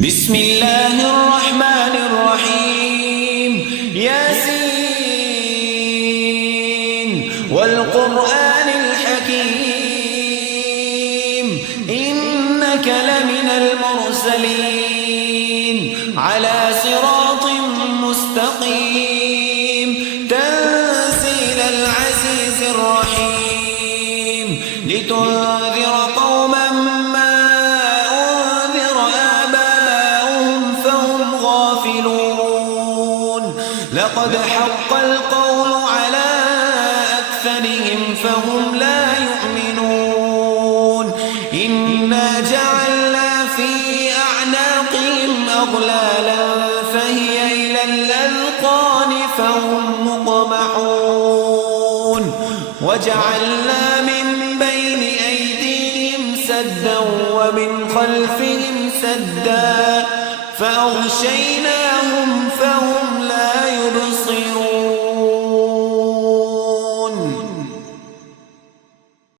بسم الله الرحمن الرحيم ياسين والقرآن الحكيم إنك لمن المرسلين على صراط مستقيم تنزيل العزيز الرحيم لتنذر قوما ما أنذر آباؤهم فهم غافلون لقد حق القول على أكثرهم فهم لا يؤمنون إنا جعلنا في أعناقهم أغلالا فهي إلى الأذقان فهم مقمحون وجعلنا من بين أيديهم سدا ومن خلفهم سدا فأغشيناهم فهم